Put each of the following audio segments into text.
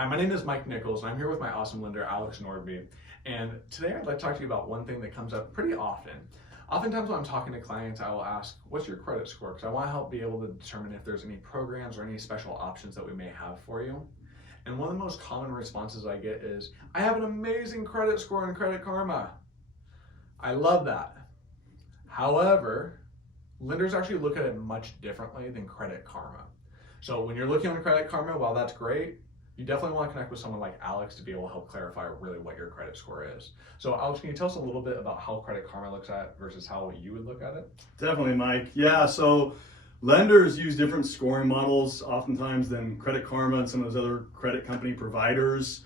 Hi, my name is Mike Nichols, and I'm here with my awesome lender, Alex Nordby. And today I'd like to talk to you about one thing that comes up pretty often. Oftentimes when I'm talking to clients, I will ask, what's your credit score? Because I want to help be able to determine if there's any programs or any special options that we may have for you. And one of the most common responses I get is, I have an amazing credit score in Credit Karma. I love that. However, lenders actually look at it much differently than Credit Karma. So when you're looking on Credit Karma, while that's great, you definitely want to connect with someone like Alex to be able to help clarify really what your credit score is. So Alex, can you tell us a little bit about how Credit Karma looks at it versus how you would look at it? Definitely, Mike. Yeah, so lenders use different scoring models oftentimes than Credit Karma and some of those other credit company providers.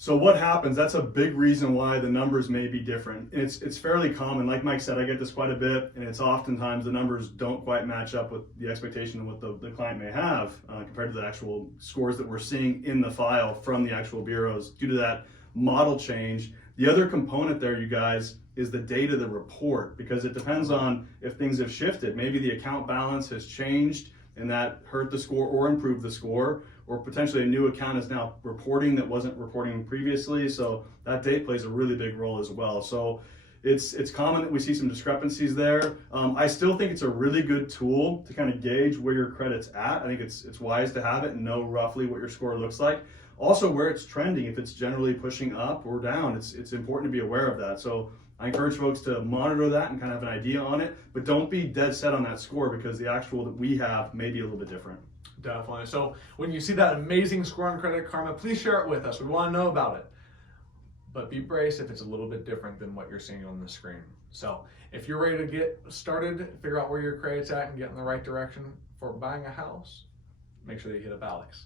So what happens, that's a big reason why the numbers may be different. It's fairly common. Like Mike said, I get this quite a bit, and it's oftentimes the numbers don't quite match up with the expectation of what the client may have compared to the actual scores that we're seeing in the file from the actual bureaus due to that model change. The other component there, you guys, is the date of the report, because it depends on if things have shifted. Maybe the account balance has changed and that hurt the score or improved the score, or potentially a new account is now reporting that wasn't reporting previously. So that date plays a really big role as well. So it's common that we see some discrepancies there. I still think it's a really good tool to kind of gauge where your credit's at. I think it's wise to have it and know roughly what your score looks like. Also where it's trending, if it's generally pushing up or down, it's important to be aware of that. So I encourage folks to monitor that and kind of have an idea on it, but don't be dead set on that score because the actual that we have may be a little bit different. Definitely. So when you see that amazing score on Credit Karma, please share it with us. We want to know about it. But be braced if it's a little bit different than what you're seeing on the screen. So if you're ready to get started, figure out where your credit's at and get in the right direction for buying a house, make sure that you hit up Alex.